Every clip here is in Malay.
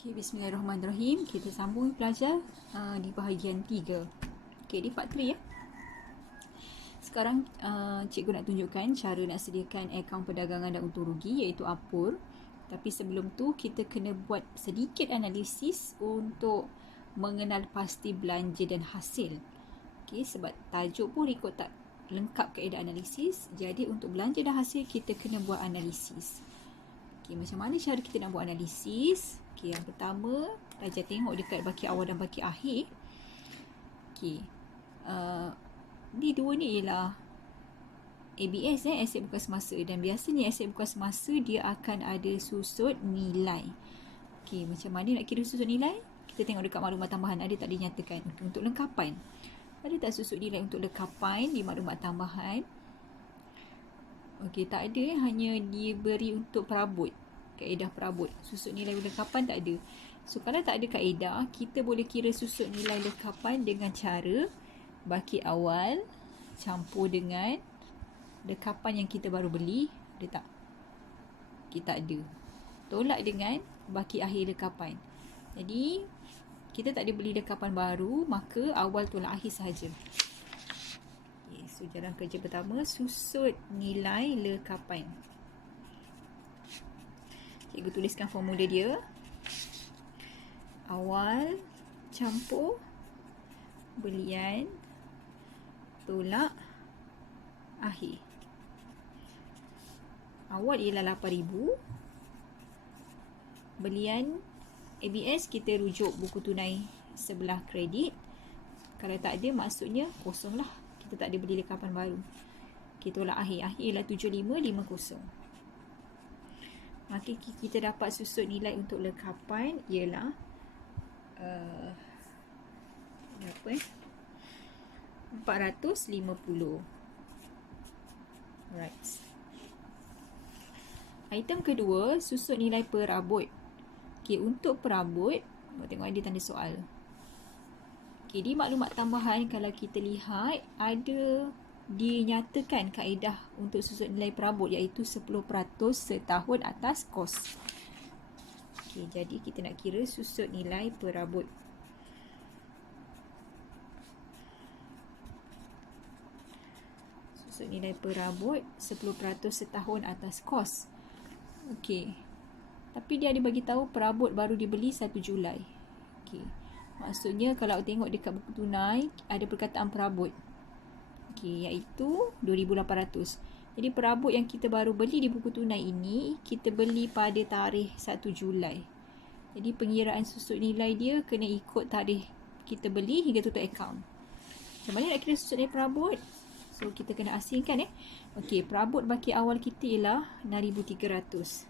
Okay, bismillahirrahmanirrahim. Kita sambung pelajar di bahagian 3. Okay, di part 3 ya. Sekarang cikgu nak tunjukkan cara nak sediakan akaun perdagangan dan untung rugi, iaitu APUR. Tapi sebelum tu kita kena buat sedikit analisis untuk mengenal pasti belanja dan hasil. Okay, sebab tajuk pun ikut tak lengkap kaedah analisis. Jadi untuk belanja dan hasil kita kena buat analisis. Okay, macam mana cara kita nak buat analisis? Okay, yang pertama, belajar tengok dekat baki awal dan baki akhir. Okay, ni dua ni ialah ABS, aset bukan semasa. Dan biasanya aset bukan semasa dia akan ada susut nilai. Okay, macam mana nak kira susut nilai? Kita tengok dekat maklumat tambahan, ada tak dinyatakan untuk lengkapan. Ada tak susut nilai untuk lengkapan di maklumat tambahan? Okey, tak ada, hanya diberi untuk perabot. Kaedah perabot. Susut nilai lengkapan tak ada. So, kalau tak ada kaedah, kita boleh kira susut nilai lengkapan dengan cara baki awal campur dengan lengkapan yang kita baru beli. Ada tak? Kita ada. Tolak dengan baki akhir lengkapan. Jadi, kita tak ada beli lengkapan baru, maka awal tolak akhir sahaja. So, jalan kerja pertama, susut nilai lengkapan. Cikgu tuliskan formula dia. Awal campur belian tolak akhir. Awal ialah 8,000. Belian ABS kita rujuk buku tunai sebelah kredit. Kalau tak ada, maksudnya kosong lah. Kita tak ada beli lengkapan baru. Kita tolak akhir. Akhir ialah 7550. Maka kita dapat susut nilai untuk lengkapan ialah berapa 450. Alright. Item kedua, susut nilai perabot. Okay, untuk perabot, tengok ada tanda soal. Okay, di maklumat tambahan kalau kita lihat ada dinyatakan kaedah untuk susut nilai perabot, iaitu 10% setahun atas kos. Okay, jadi kita nak kira susut nilai perabot. Susut nilai perabot 10% setahun atas kos. Okay, tapi dia ada bagi tahu perabot baru dibeli 1 Julai. Okay, maksudnya kalau tengok dekat buku tunai ada perkataan perabot. Okey, iaitu 2,800. Jadi perabot yang kita baru beli di buku tunai ini kita beli pada tarikh 1 Julai. Jadi pengiraan susut nilai dia kena ikut tarikh kita beli hingga tutup akaun. Macam mana nak kira susut nilai perabot? So kita kena asingkan Okey, perabot baki awal kita ialah 6,300.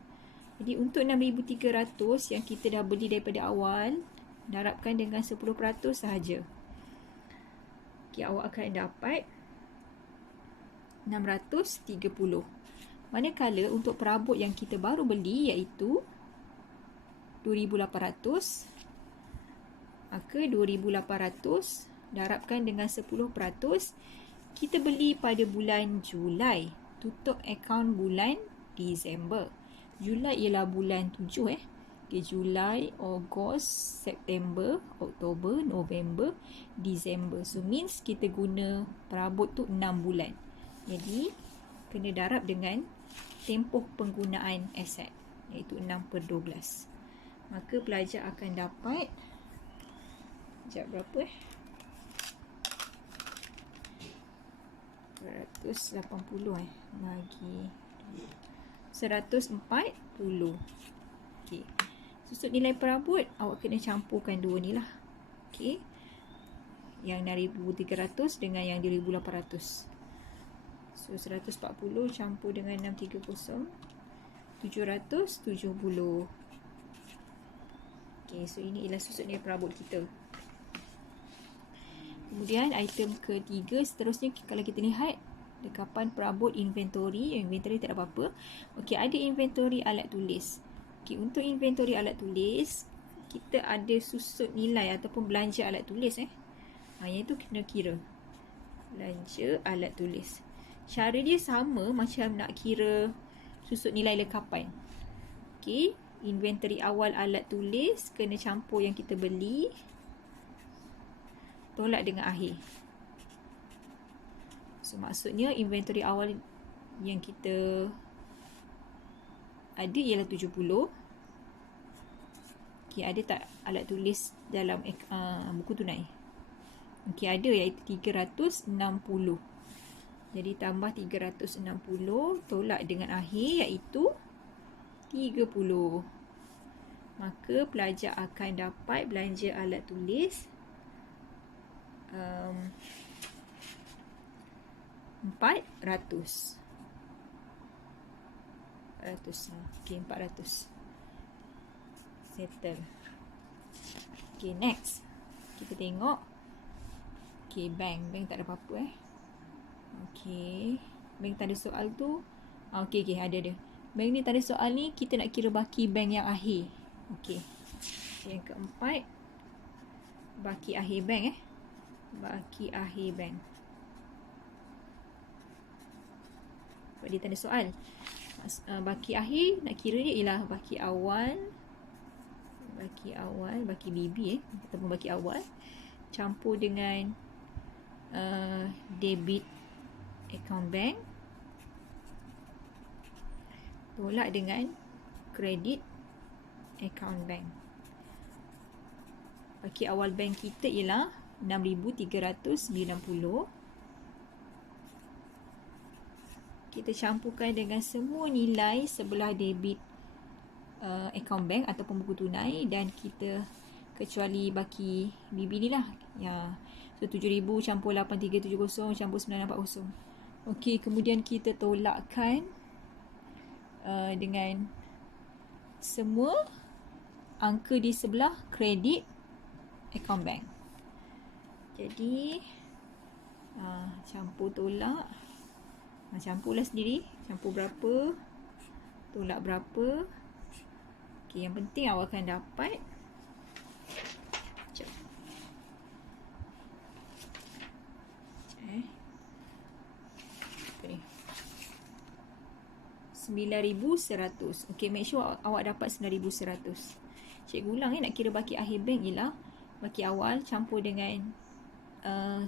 Jadi untuk 6,300 yang kita dah beli daripada awal, darabkan dengan 10% sahaja. Okay, awak akan dapat 630. Manakala untuk perabot yang kita baru beli iaitu 2,800, maka 2,800 darabkan dengan 10%. Kita beli pada bulan Julai, tutup akaun bulan Disember. Julai ialah bulan 7 Okay, Julai, Ogos, September, Oktober, November, Disember. So means kita guna perabot tu 6 bulan. Jadi kena darab dengan tempoh penggunaan aset, iaitu 6/12. Maka pelajar akan dapat berapa 180 bagi 140. Okey. Susut nilai perabot awak kena campurkan dua ni lah. Okey. Yang 6,300 dengan yang 2,800. So 140 campur dengan 630, 770. Okey, so ini ialah susut nilai perabot kita. Kemudian item ketiga, seterusnya kalau kita lihat lengkapan perabot inventory. Inventory tak ada apa-apa. Okey, ada inventory alat tulis. Okey, untuk inventory alat tulis, kita ada susut nilai ataupun belanja alat tulis yang itu kena kira. Belanja alat tulis. Cara dia sama macam nak kira susut nilai lengkapan. Okey, Inventory awal alat tulis kena campur yang kita beli, tolak dengan akhir. So maksudnya inventory awal yang kita ada ialah 70. Okey, ada tak alat tulis dalam buku tunai? Okey, ada, iaitu 360. Jadi tambah 360 tolak dengan akhir iaitu 30. Maka pelajar akan dapat belanja alat tulis 400. Okey, 400. Settle. Okey, next. Kita tengok. Okey, bank tak ada apa-apa Okey, bank tak ada soal tu. Okey, ada dia. Bank ni tak ada soal ni, kita nak kira baki bank yang akhir. Okey. Yang keempat, baki akhir bank baki akhir bank. Sebab dia tak ada soal. Baki akhir nak kira dia ialah baki awal, baki BB ataupun baki awal campur dengan debit account bank tolak dengan credit account bank. Baki awal bank kita ialah 6,390. Kita campurkan dengan semua nilai sebelah debit account bank ataupun buku tunai, dan kita kecuali baki BB ni lah ya. So 7,000 campur 8,370 campur 9,440. Okey, kemudian kita tolakkan dengan semua angka di sebelah kredit account bank. Jadi campur tolak, campurlah sendiri, campur berapa, tolak berapa. Okey, yang penting awak akan dapat 9,100. Okey, make sure awak dapat 9,100. Cikgu ulang nak kira baki akhir bank ialah baki awal campur dengan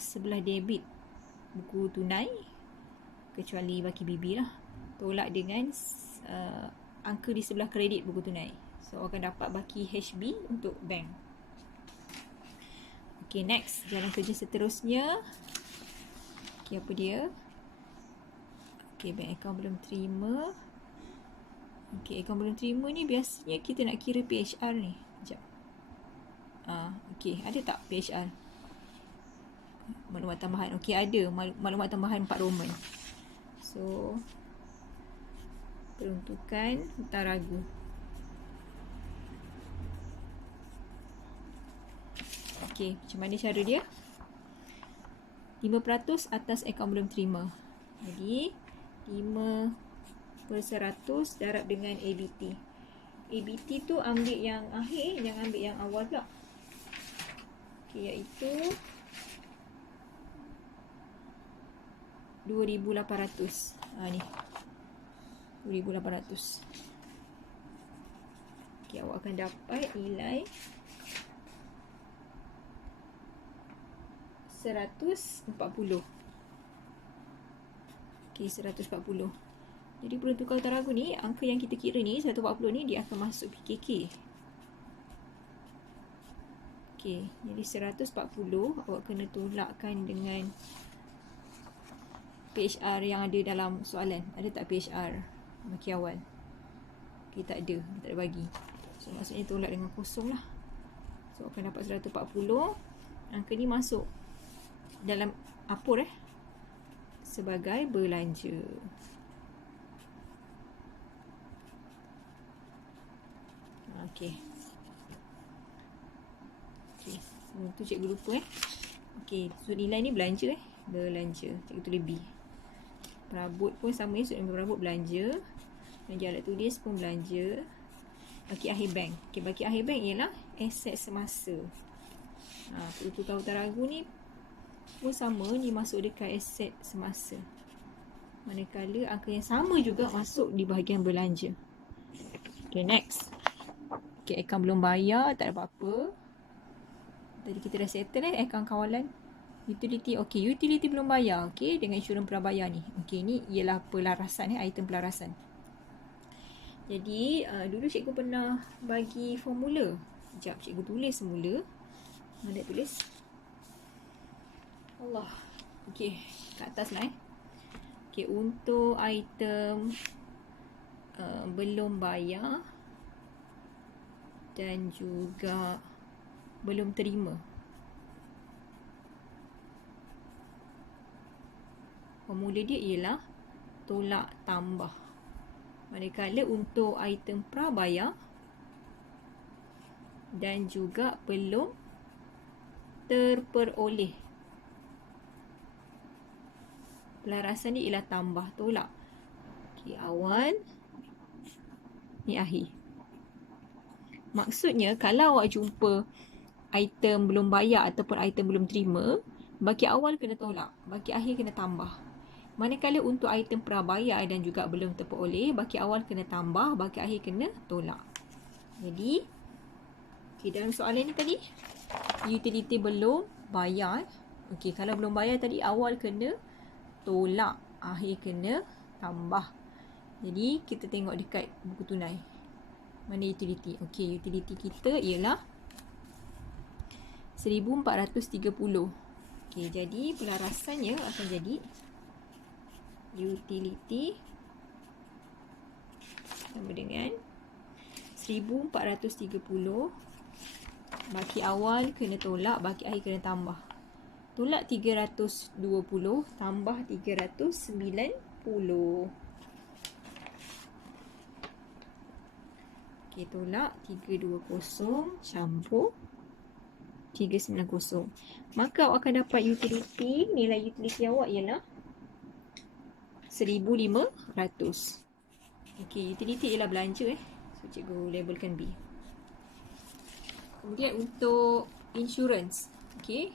sebelah debit buku tunai kecuali baki BB lah, tolak dengan angka di sebelah kredit buku tunai. So awak akan dapat baki HB untuk bank. Okey, next, jalan kerja seterusnya. Okey, apa dia? Okey, bank account belum terima. Okey, account belum terima ni biasanya kita nak kira PHR ni. Sekejap. Okey, ada tak PHR? Maklumat tambahan. Okey, ada maklumat tambahan 4 Roman. So, peruntukan hutang ragu. Okey, macam mana cara dia? 5% atas akaun belum terima. Jadi, 5/100 darab dengan ABT. ABT tu ambil yang akhir, jangan ambil yang awal pula. Okey, iaitu 2,800. Ni 2,800. Okey, awak akan dapat nilai 140. Okey, 140. Jadi peruntukan hutang ragu ni, angka yang kita kira ni 140 ni dia akan masuk PKK. Okey, jadi 140 awak kena tolakkan dengan PHR yang ada dalam soalan. Ada tak PHR baki awal? Okey, tak ada. Dia tak ada bagi. So maksudnya tolak dengan kosong lah. So akan dapat 140. Angka ni masuk dalam apur sebagai belanja. Okey. Okey, sebelum tu cikgu lupa Okey, sudut nilai ni belanja belanja. Cikgu tulis B. Perabot pun sama sudut nilai perabot belanja. Belanja alat tulis pun belanja. Baki akhir bank. Okey, baki akhir bank ialah aset semasa. Peruntukan hutang ragu ni pun sama, ni masuk dekat aset semasa. Manakala angka yang sama juga masuk di bahagian belanja. Okay, next. Okay, akaun belum bayar, tak ada apa-apa. Tadi kita dah settle akaun kawalan. Utility, okay, utility belum bayar, okay, dengan insurans prabayar ni. Okay, ni ialah pelarasan, item pelarasan. Jadi, dulu cikgu pernah bagi formula. Sekejap, cikgu tulis semula. Mana tulis? Allah. Okay, kat atas lah Okay, untuk item belum bayar dan juga belum terima. Formula dia ialah tolak tambah. Manakala untuk item prabayar dan juga belum terperoleh, pelarasan dia ialah tambah tolak. Okay, awal ni akhir. Maksudnya kalau awak jumpa item belum bayar ataupun item belum terima, baki awal kena tolak, baki akhir kena tambah. Manakala untuk item prabayar dan juga belum terperoleh, baki awal kena tambah, baki akhir kena tolak. Jadi, okay, dalam soalan ni tadi, utility belum bayar. Okay, kalau belum bayar tadi, awal kena tolak, akhir kena tambah. Jadi, kita tengok dekat buku tunai. Mana utility? Okay, utility kita ialah 1430. Okay, jadi pelarasannya akan jadi utility sama dengan 1430 baki awal kena tolak, baki akhir kena tambah. Tolak 320 tambah 390. Okay, tolak 320 campur 390. Maka awak akan dapat utility, nilai utility awak ialah 1500. Okey, utility ialah belanja So cikgu labelkan B. Kemudian untuk insurans. Okey.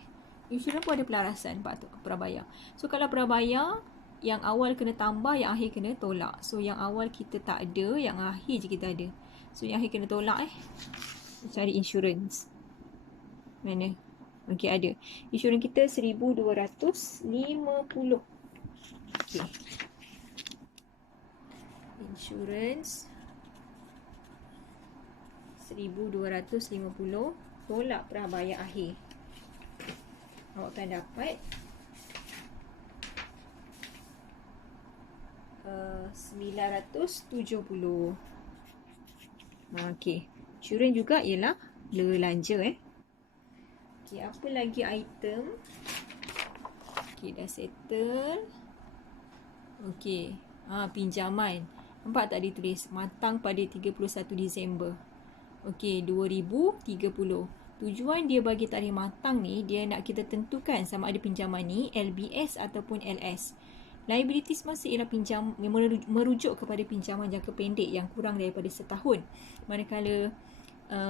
Insurans pun ada pelarasan prabayar. So kalau prabayar yang awal kena tambah, yang akhir kena tolak. So yang awal kita tak ada, yang akhir je kita ada. So yang akhir kena tolak Cari insurans. Mana? Okey, ada. Insurans kita 1250. Okey. Insurans 1250 tolak prabayar akhir. Awak akan dapat 970. Okey. Insurans juga ialah belanja Okey, apa lagi item? Okey, dah settle. Okey. Pinjaman. Nampak tak ditulis? Matang pada 31 Disember. Okey, 2030. Tujuan dia bagi tarikh matang ni, dia nak kita tentukan sama ada pinjaman ni LBS ataupun LS. Liability semasa ialah merujuk kepada pinjaman jangka pendek yang kurang daripada setahun. Manakala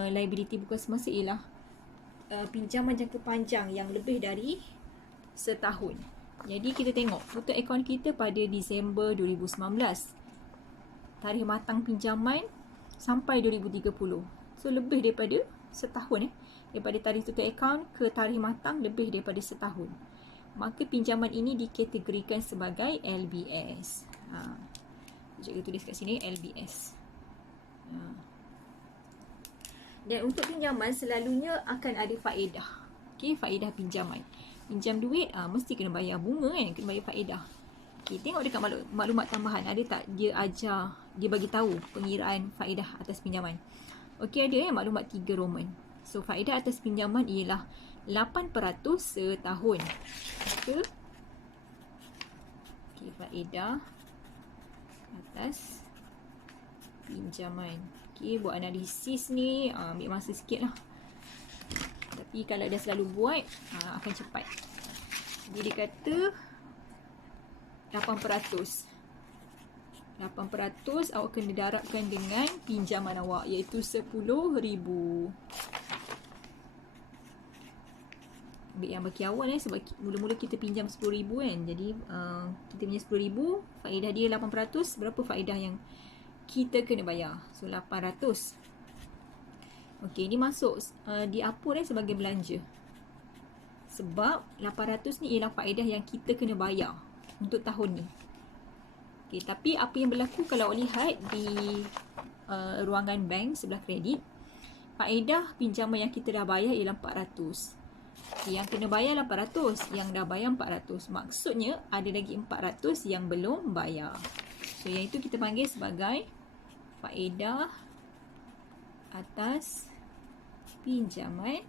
liability bukan semasa ialah pinjaman jangka panjang yang lebih dari setahun. Jadi kita tengok total akaun kita pada Disember 2019. Tarikh matang pinjaman sampai 2030. So lebih daripada setahun Daripada tarikh total akaun ke tarikh matang lebih daripada setahun. Maka pinjaman ini dikategorikan sebagai LBS. Cikgu tulis kat sini LBS. Dan untuk pinjaman selalunya akan ada faedah. Okey, faedah pinjaman. Pinjam duit mesti kena bayar bunga kena bayar faedah. Okey, tengok dekat maklumat tambahan ada tak dia ajar, dia bagi tahu pengiraan faedah atas pinjaman. Okey, ada maklumat 3 Roman. So faedah atas pinjaman ialah 8% setahun. Okey, faedah atas pinjaman. Okey, buat analisis ni ambil masa sikit lah. Tapi kalau dah selalu buat akan cepat. Jadi dia kata 8%. 8% awak kena darabkan dengan pinjaman awak iaitu 10,000. Ambil yang baki awal sebab mula-mula kita pinjam 10,000 Jadi kita punya 10,000, faedah dia 8%, berapa faedah yang kita kena bayar? So 800. Okey, ini masuk di Apur sebagai belanja. Sebab 800 ni ialah faedah yang kita kena bayar untuk tahun ni. Okey, tapi apa yang berlaku kalau awak lihat di ruangan bank sebelah kredit, faedah pinjaman yang kita dah bayar ialah 400. Yang kena bayar 800, yang dah bayar 400. Maksudnya ada lagi 400 yang belum bayar. So yang itu kita panggil sebagai faedah atas pinjaman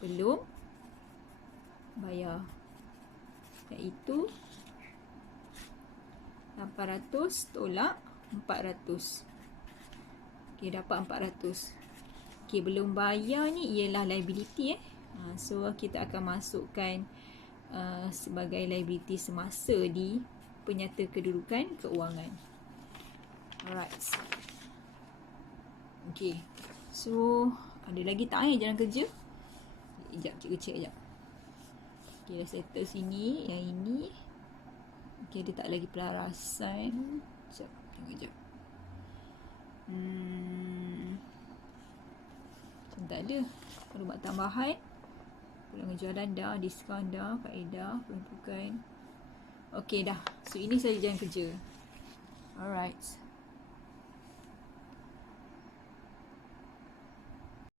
belum bayar, iaitu 800 tolak 400. Okey, dapat 400. Okey, belum bayar ni ialah liability so kita akan masukkan sebagai liability semasa di penyata kedudukan keuangan. Alright. Okey. So ada lagi tak jalan kerja? Sekejap, cikgu cek sekejap. Okey, dah settle sini. Yang ini. Okey, dia tak lagi pelarasan. Sekejap, tengok sekejap. Macam tak ada. Kalau buat tambahan. Pulangan jualan dah, diskaun dah, faedah, peruntukan. Okey dah. So ini saja jalan kerja. Alright.